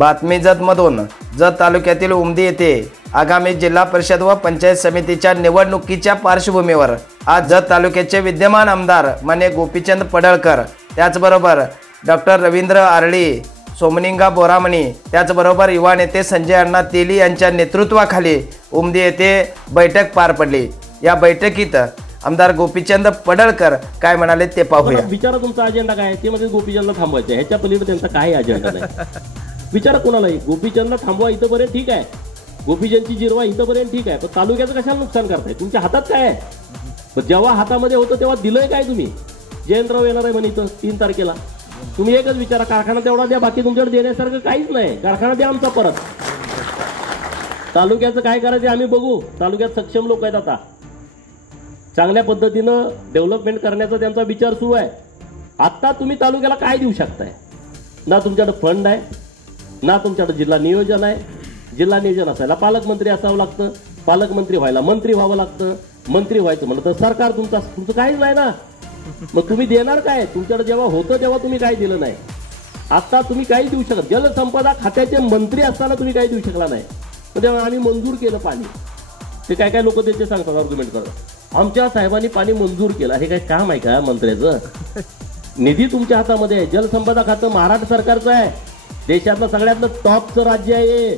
बातमी जतमधून जत तालुक्यातील उमदी येथे आगामी जिल्हा परिषद व पंचायत समितीच्या निवडणुकीच्या पार्श्वभूमीवर आज जत तालुक्याचे विद्यमान आमदार मान्य गोपीचंद पडळकर, त्याचबरोबर डॉक्टर रवींद्र आरळी, सोमनिंगा बोरामणी, त्याचबरोबर युवा नेते संजय अण्णा तेली यांच्या नेतृत्वाखाली उमदी येथे बैठक पार पडली। या बैठकीत आमदार गोपीचंद पडळकर काय म्हणाले ते पाहूया। विचारा तुमचा अजेंडा काय आहे, ते मध्ये गोपीचंदला थांबवायचं, ह्याच्या पलीकडे त्यांचा काय अजेंडा नाही। विचारा कोणालाही, गोपीचंदला थांबवा इथपर्यंत ठीक आहे, गोपीचंदची जिरवा इथपर्यंत ठीक आहे, पण तालुक्याचं कशाला नुकसान करताय? तुमच्या हातात काय आहे? जेव्हा हातामध्ये होतं तेव्हा दिलंय काय तुम्ही? जयंतराव येणार आहे म्हणे इथं 3 तारखेला, तुम्ही एकच विचारा, कारखाना तेवढा द्या, बाकी तुमच्याकडे देण्यासारखं काहीच नाही। कारखाना द्या आमचा परत, तालुक्याचं काय करायचं आम्ही बघू। तालुक्यात सक्षम लोक आहेत, आता चांगल्या पद्धतीनं डेव्हलपमेंट करण्याचा त्यांचा विचार सुरू आहे। आता तुम्ही तालुक्याला काय देऊ शकताय? ना तुमच्याकडे फंड आहे, ना तुमच्याकडे जिल्हा नियोजन आहे। जिल्हा नियोजन असायला पालकमंत्री असावं लागतं, पालकमंत्री व्हायला मंत्री व्हावं लागतं, मंत्री व्हायचं म्हणलं तर सरकार तुमचं काहीच नाही ना। मग तुम्ही देणार काय? तुमच्याकडे जेव्हा होतं तेव्हा तुम्ही काय दिलं नाही, आता तुम्ही काही देऊ शकत। जलसंपदा खात्याचे मंत्री असताना तुम्ही काही देऊ शकला नाही, तेव्हा आम्ही मंजूर केलं पाणी। ते काय काय लोक त्याचे सांगतात, आर्ग्युमेंट करतात, आमच्या साहेबांनी पाणी मंजूर केलं। हे काय काम आहे का मंत्र्याचं? निधी तुमच्या हातामध्ये आहे। जलसंपदा खातं महाराष्ट्र सरकारचं आहे, देशातलं सगळ्यातलं टॉपचं राज्य आहे।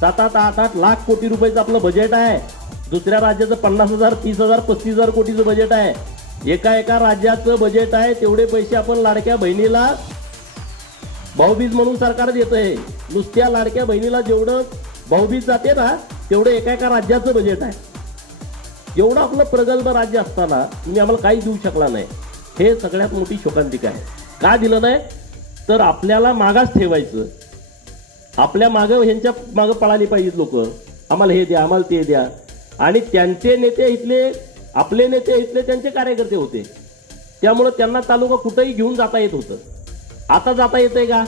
7-8 लाख कोटी रुपयाचं आपलं बजेट आहे। दुसऱ्या राज्याचं 50,000, 30,000, 35,000 कोटीचं बजेट आहे। एका राज्याचं बजेट आहे, तेवढे पैसे आपण लाडक्या बहिणीला भाऊबीज म्हणून सरकार देतंय। नुसत्या लाडक्या बहिणीला जेवढं भाऊबीज जाते ना, तेवढं एका राज्याचं बजेट आहे। एवढं आपलं प्रगल्भ राज्य असताना तुम्ही आम्हाला काही देऊ शकला नाही, हे सगळ्यात मोठी शोकांतिका आहे। का दिलं नाही? तर आपल्याला मागास ठेवायचं, आपल्या मागं ह्यांच्या मागं पळाली पाहिजेत लोक, आम्हाला हे द्या, आम्हाला ते द्या। आणि त्यांचे नेते इथले, आपले नेते इथले त्यांचे कार्यकर्ते होते, त्यामुळे त्यांना तालुका कुठेही घेऊन जाता येत होतं। आता जाता येतंय का?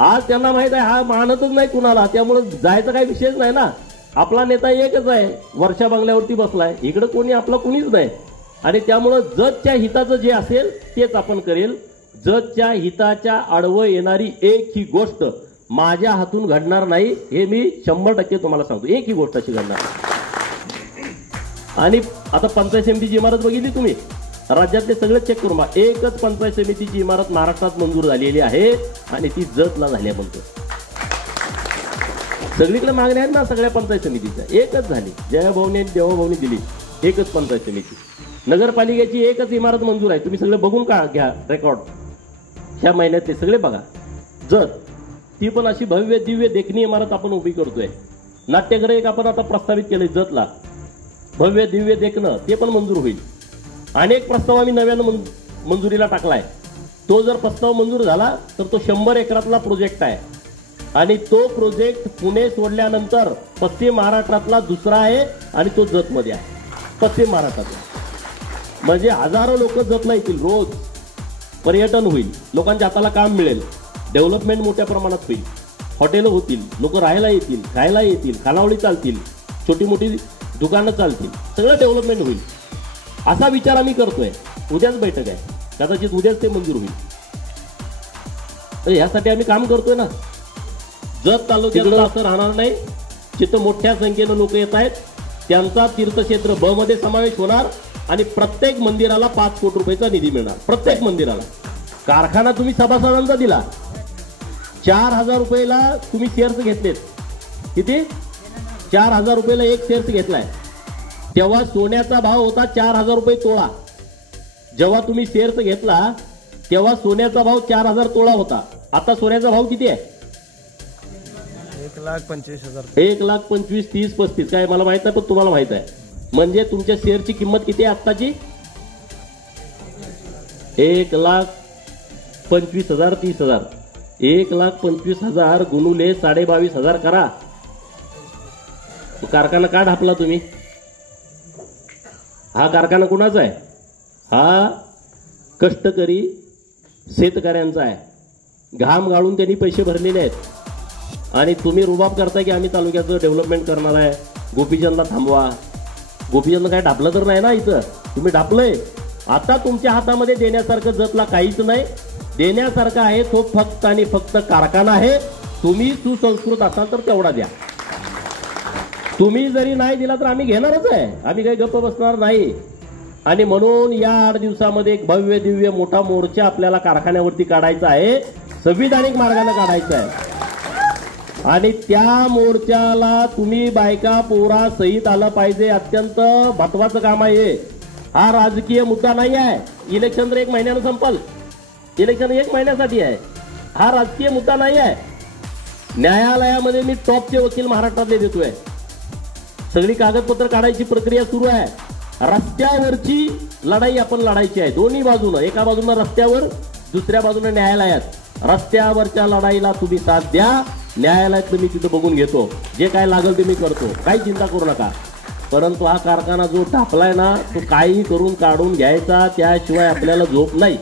आज त्यांना माहित आहे हा मानतच नाही कुणाला, त्यामुळे जायचा काही विषयच नाही ना। आपला नेता एकच आहे, वर्षा बंगल्यावरती बसलाय, इकडे कोणी आपला कुणीच नाही। आणि त्यामुळं जतच्या हिताचं जे असेल तेच आपण करेल। जतच्या हिताच्या आडवं येणारी एक ही गोष्ट माझ्या हातून घडणार नाही, हे मी 100% तुम्हाला सांगतो। एक ही गोष्ट अशी घडणार। आणि आता पंचायत समितीची इमारत बघितली तुम्ही, राज्यातले सगळे चेक करून एकच पंचायत समितीची इमारत महाराष्ट्रात मंजूर झालेली आहे, आणि ती जतला झाली म्हणतो। सगळीकडे मागण्या आहेत ना सगळ्या पंचायत समितीच्या, एकच झाली। जयाभाऊने देवाभाऊने दिली एकच पंचायत समिती। नगरपालिकेची एकच इमारत मंजूर आहे, तुम्ही सगळे बघून का घ्या रेकॉर्ड, ह्या महिन्यातले सगळे बघा। जत ती पण अशी भव्य दिव्य देखणी इमारत आपण उभी करतोय। नाट्यगृह एक आपण आता प्रस्तावित केलंय जतला, भव्य दिव्य देखणं, ते पण मंजूर होईल। अनेक प्रस्ताव आम्ही नव्यानं मंजुरीला टाकलाय। तो जर प्रस्ताव मंजूर झाला तर तो 100 एकरातला प्रोजेक्ट आहे, आणि तो प्रोजेक्ट पुणे सोडल्यानंतर पश्चिम महाराष्ट्रातला दुसरा आहे, आणि तो जतमध्ये आहे पश्चिम महाराष्ट्रातला। म्हणजे हजारो लोक जतला येतील, रोज पर्यटन होईल, लोकांच्या हाताला काम मिळेल, डेव्हलपमेंट मोठ्या प्रमाणात होईल, हॉटेलं होतील, लोक राहायला येतील, खायला येतील, खानावळी चालतील, छोटी मोठी दुकानं चालतील, सगळं डेव्हलपमेंट होईल, असा विचार आम्ही करतोय। उद्याच बैठक आहे, कदाचित उद्याच ते मंजूर होईल। तर ह्यासाठी आम्ही काम करतोय ना। जत तालुक्यात असं राहणार नाही, जिथं मोठ्या संख्येनं लोक येत आहेत त्यांचा तीर्थक्षेत्र ब मध्ये समावेश होणार, आणि प्रत्येक मंदिराला 5 कोटी रुपयाचा निधी मिळणार, प्रत्येक मंदिराला। कारखाना तुम्ही सभासदांचा दिला, 4,000 रुपयाला तुम्ही शेअर्स घेतलेत, किती? 4,000 रुपयाला एक शेअर्स घेतलाय। तेव्हा सोन्याचा भाव होता 4,000 रुपये तोळा। जेव्हा तुम्ही शेअर्स घेतला तेव्हा सोन्याचा भाव 4,000 तोळा होता। आता सोन्याचा भाव किती आहे? 1,25,000, 1,25,000, 30, 35 काय मला माहित आहे, पण तुम्हाला माहित आहे। म्हणजे तुमच्या शेअरची किंमत किती आहे आत्ताची? 1,25,000, 30,000, 1,25,000 गुणुले 22,500 करा। कारखाना का ढापला तुम्ही? हा कारखाना कुणाचा आहे? हा कष्टकरी शेतकऱ्यांचा आहे, घाम गाळून त्यांनी पैसे भरलेले आहेत, आणि तुम्ही रुबाब करताय की आम्ही तालुक्याचं डेव्हलपमेंट करणार आहे, गोपीचंदला थांबवा। गोपीचंद काय ढापलं तर नाही ना, इथं तुम्ही ढापलंय। आता तुमच्या हातामध्ये देण्यासारखं जतला काहीच नाही, देण्यासारखा आहे तो फक्त आणि फक्त कारखाना आहे. तुम्ही सुसंस्कृत असाल तर तेवढा द्या. तुम्ही जरी नाही दिला तर आम्ही घेणारच आहे. आम्ही काही गप्प बसणार नाही. आणि म्हणून या 8 दिवसामध्ये एक भव्य दिव्य मोठा मोर्चा आपल्याला कारखान्यावरती काढायचा आहे. संविधानिक मार्गाने काढायचा आहे. आणि त्या मोर्चाला तुम्ही बायका पोरा सहित आलं पाहिजे. अत्यंत महत्वाचं काम आहे. हा राजकीय मुद्दा नाही आहे. इलेक्शन तर 1 महिन्यानं संपल. इलेक्शन 1 महिन्यासाठी आहे. हा राजकीय मुद्दा नाही आहे. न्यायालयामध्ये मी टॉपचे वकील महाराष्ट्रातले देतोय. सगळी कागदपत्र काढायची प्रक्रिया सुरू आहे. रस्त्यावरची लढाई आपण लढायची आहे. दोन्ही बाजूनं, एका बाजूनं रस्त्यावर, दुसऱ्या बाजूनं न्यायालयात. रस्त्यावरच्या लढाईला तुम्ही साथ द्या. न्यायालयात मी तिथं बघून घेतो. जे काय लागेल ते मी करतो. काही चिंता करू नका. परंतु हा कारखाना जो टाकलाय ना तो काही करून काढून घ्यायचा. त्याशिवाय आपल्याला झोप नाही.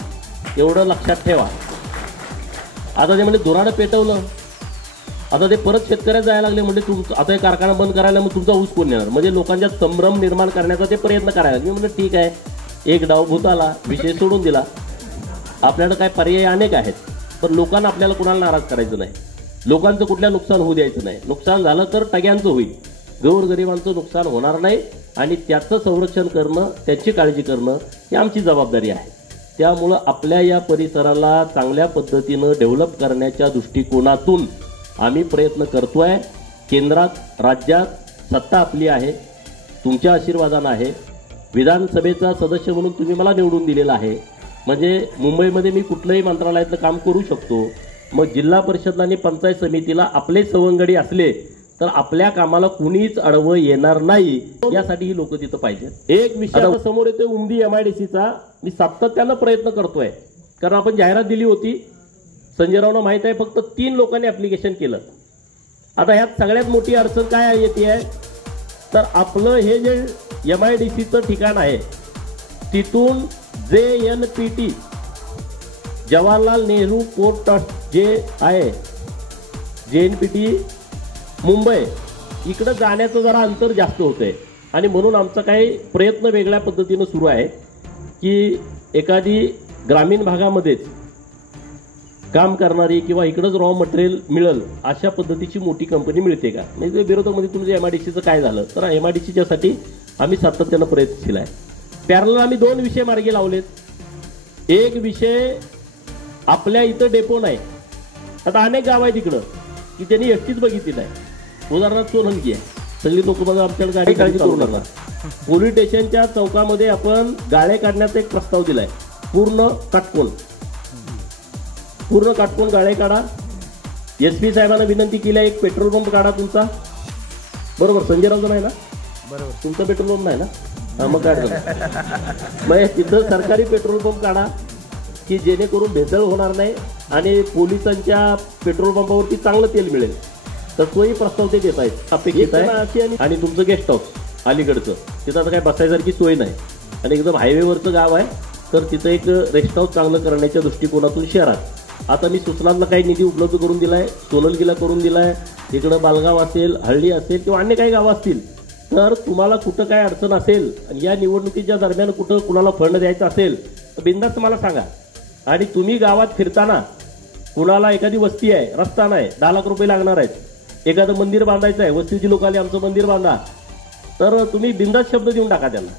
एवढं लक्षात ठेवा. आता ते म्हणजे धुराडं पेटवलं. आता ते परत शेतकऱ्यात जायला लागले. म्हणजे तुमचं आता हे कारखाना बंद करायला मग तुमचा ऊस कोण येणार. म्हणजे लोकांच्या संभ्रम निर्माण करण्याचा ते प्रयत्न करायला. मी म्हणलं ठीक आहे. एक डाव भूताला, विषय सोडून दिला. आपल्याकडे काय पर्याय अनेक आहेत. पण लोकांना आपल्याला कुणाला नाराज करायचं नाही. लोकांचं कुठल्या नुकसान होऊ द्यायचं नाही. नुकसान झालं तर टग्यांचं होईल. गोरगरिबांचं नुकसान होणार नाही. आणि त्याचं संरक्षण करणं, त्याची काळजी करणं ही आमची जबाबदारी आहे. त्यामुळं आपल्या या परिसराला चांगल्या पद्धतीनं डेव्हलप करण्याच्या दृष्टिकोनातून आम्ही प्रयत्न करतोय. केंद्रात राज्यात सत्ता आपली आहे. तुमच्या आशीर्वादानं आहे. विधानसभेचा सदस्य म्हणून तुम्ही मला निवडून दिलेला आहे. म्हणजे मुंबईमध्ये मी कुठलंही मंत्रालयातलं काम करू शकतो. मग जिल्हा परिषद आणि पंचायत समितीला आपले सवंगडी असले तर आपल्या कामाला कुणीच अडवं येणार नाही. यासाठी ही लोक तिथं पाहिजेत. एक विषय आता समोर येतोय उमदी MIDCचा. मी सातत्यानं प्रयत्न करतोय. कारण आपण जाहिरात दिली होती. संजय रावना माहित आहे फक्त 3 लोकांनी ऍप्लिकेशन केलं. आता ह्यात सगळ्यात मोठी अडचण काय येते तर आपलं हे जे MIDCचं ठिकाण आहे तिथून JNPT Jawaharlal Nehru port trust जे आहे JNPT मुंबई इकडं जाण्याचं जरा अंतर जास्त होतंय. आणि म्हणून आमचा काही प्रयत्न वेगळ्या पद्धतीनं सुरू आहे की एखादी ग्रामीण भागामध्येच काम करणारी किंवा इकडंच रॉ मटेरियल मिळेल अशा पद्धतीची मोठी कंपनी मिळते का. म्हणजे विरोधामध्ये तुमचं MIDCचं काय झालं तर MIDCच्यासाठी आम्ही सातत्यानं प्रयत्नशील आहे. पॅरलल आम्ही 2 विषय मार्गी लावलेत. एक विषय आपल्या इथं डेपो नाही. आता अनेक गाव आहेत तिकडं की त्यांनी एकटीच बघितलेलं आहे. उदाहरणार्थ सोनंगी आहे. सगळी लोक बघा आमच्याकडे गाडी काळजी करू नका. पोलीस स्टेशनच्या चौकामध्ये आपण गाळे काढण्याचा एक प्रस्ताव दिलाय. पूर्ण काटकोन गाळे काढा. SP साहेबांना विनंती केली आहे एक पेट्रोल पंप काढा तुमचा. बरोबर संजयरावचा नाही ना. बरोबर तुमचा पेट्रोल पंप नाही ना. हा मग काढा. मग तिथं सरकारी पेट्रोल पंप काढा की जेणेकरून भेसळ होणार नाही आणि पोलिसांच्या पेट्रोल पंपावरती चांगलं तेल मिळेल. तर तोही प्रस्ताव ते देत आहेत. अपेक्षित आहे. आणि तुमचं गेस्ट हाऊस अलीकडचं तिथं आता काय बसायसारखी सोय नाही आणि एकदम हायवेवरचं गाव आहे. तर तिथं एक रेस्ट हाऊस चांगलं करण्याच्या दृष्टिकोनातून शहरात आता मी सूचनांना काही निधी उपलब्ध करून दिलाय. सोनलगीला करून दिलाय. इकडं बालगाव असेल, हळदी असेल किंवा अन्य काही गावं असतील तर तुम्हाला कुठं काय अडचण असेल या निवडणुकीच्या दरम्यान कुठं कुणाला फंड द्यायचा असेल तर बिनधास्त मला सांगा. आणि तुम्ही गावात फिरताना कुणाला एखादी वस्ती आहे, रस्ता नाही, 10 लाख रुपये लागणार आहेत, एखादं मंदिर बांधायचं आहे, वस्तीची लोक आली आमचं मंदिर बांधा, तर तुम्ही बिनधास्त शब्द देऊन टाका त्यांना.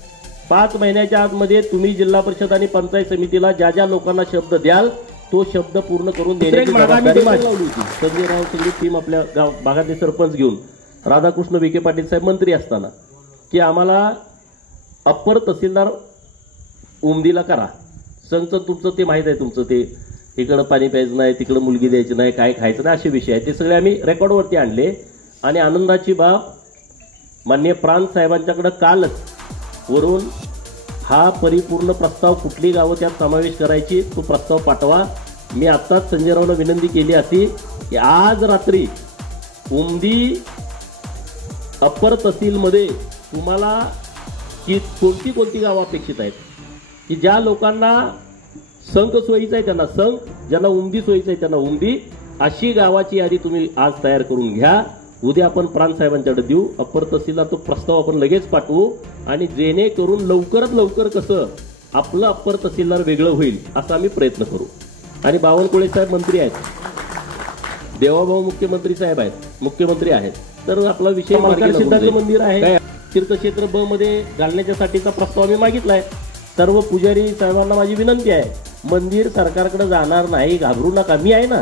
5 महिन्याच्या आतमध्ये तुम्ही जिल्हा परिषद आणि पंचायत समितीला ज्या ज्या लोकांना शब्द द्याल तो शब्द पूर्ण करून देण्याची जबाबदारी माझी लावली होती. संजय राव सगळी टीम आपल्या गाव भागातले सरपंच घेऊन राधाकृष्ण विखे पाटील साहेब मंत्री असताना की आम्हाला अप्पर तहसीलदार उमदीला करा. संघचं तुमचं ते माहीत आहे. तुमचं ते इकडं पाणी प्यायचं नाही, तिकडं मुलगी द्यायची नाही, काय खायचं नाही असे विषय आहेत. ते सगळे आम्ही रेकॉर्डवरती आणले. आणि आनंदाची बाब माननीय प्रांत साहेबांच्याकडे कालच वरून हा परिपूर्ण प्रस्ताव कुठली गावं त्यात समावेश करायची तो प्रस्ताव पाठवा. मी आत्ताच संजयरावला विनंती केली अशी की आज रात्री उमदी अप्पर तहसीलमध्ये तुम्हाला की कोणती गावं अपेक्षित आहेत की ज्या लोकांना संघ सोयीचा आहे त्यांना संघ, ज्यांना उमदी सोयीचं आहे त्यांना उमदी, अशी गावाची यादी तुम्ही आज तयार करून घ्या. उद्या आपण प्रांत साहेबांच्याकडे देऊ. अप्पर तहसीलला तो प्रस्ताव आपण लगेच पाठवू आणि जेणेकरून लवकरात लवकर कसं आपलं अप्पर तहसीलदार वेगळं होईल असा आम्ही प्रयत्न करू. आणि बावनकुळे साहेब मंत्री आहेत, देवाभाऊ मुख्यमंत्री आहेत, तर आपला विषय मल्लिकार्जुनाचं मंदिर आहे, तीर्थक्षेत्र ब मध्ये घालण्याच्यासाठीचा प्रस्ताव आम्ही मागितलाय. सर्व पुजारी साहेबांना माझी विनंती आहे, मंदिर सरकारकडे जाणार नाही, घाबरू नका. मी आहे ना,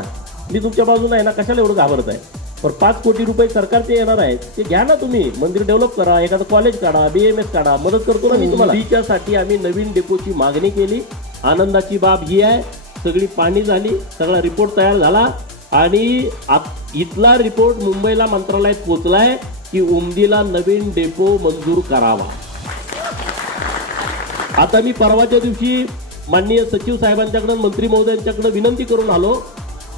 मी तुमच्या बाजूला आहे ना, कशाला एवढं घाबरत आहे? पण 5 कोटी रुपये सरकारचे येणार आहेत, ते घ्या ना तुम्ही, मंदिर डेव्हलप करा, एखादं कॉलेज काढा, BMS काढा, मदत करतो ना मी तुम्हाला. त्याच्यासाठी आम्ही नवीन डेपोची मागणी केली. आनंदाची बाब ही आहे, सगळी पाणी झाली, सगळा रिपोर्ट तयार झाला आणि इथला रिपोर्ट मुंबईला मंत्रालयात पोहोचलाय की उमदीला नवीन डेपो मंजूर करावा. आता मी परवाच्या दिवशी माननीय सचिव साहेबांच्याकडे, मंत्री महोदयांच्याकडे विनंती करून आलो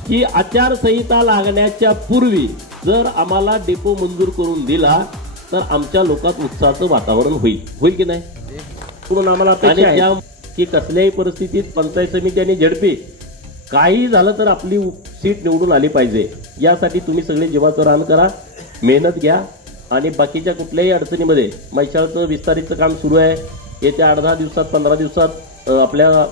की आचारसंहिता लागण्याच्या पूर्वी जर आम्हाला डेपो मंजूर करून दिला तर आमच्या लोकात उत्साहाचं वातावरण होईल की नाही, म्हणून आम्हाला अपेक्षा आहे की कसल्याही परिस्थितीत पंचायत समिती आणि झडपी काही झालं तर आपली सीट निवडून आली पाहिजे. यासाठी तुम्ही सगळे जीवाचं रान करा, मेहनत घ्या आणि बाकीच्या कुठल्याही अडचणीमध्ये मैशाळचं विस्तारितचं काम सुरू आहे. येत्या 8-10 दिवसात 15 दिवसात आपल्या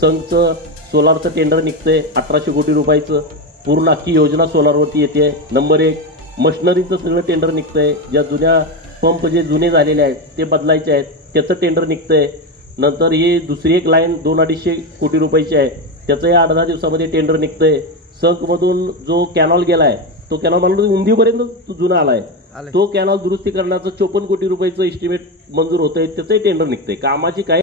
संघचं सोलारचं टेंडर निघतंय 1800 कोटी रुपयाचं. पूर्ण अख्खी योजना सोलारवरती येते. नंबर 1 मशिनरीचं सगळं टेंडर निघतंय. ज्या जुन्या पंप जे जुने झालेले आहेत ते बदलायचे आहेत त्याचं टेंडर निघतंय. नंतर ही दुसरी एक लाईन 200-250 कोटी रुपयाची आहे, त्याचंही 8-10 दिवसामध्ये टेंडर निघतंय. संघमधून जो कॅनॉल गेलाय तो कॅनॉल मला उंदीपर्यंत जुना आलाय, तो कॅनॉल दुरुस्ती करण्याचं 54 कोटी रुपयाचं एस्टिमेट मंजूर होतंय, त्याचंही टेंडर निघतंय. कामाची काही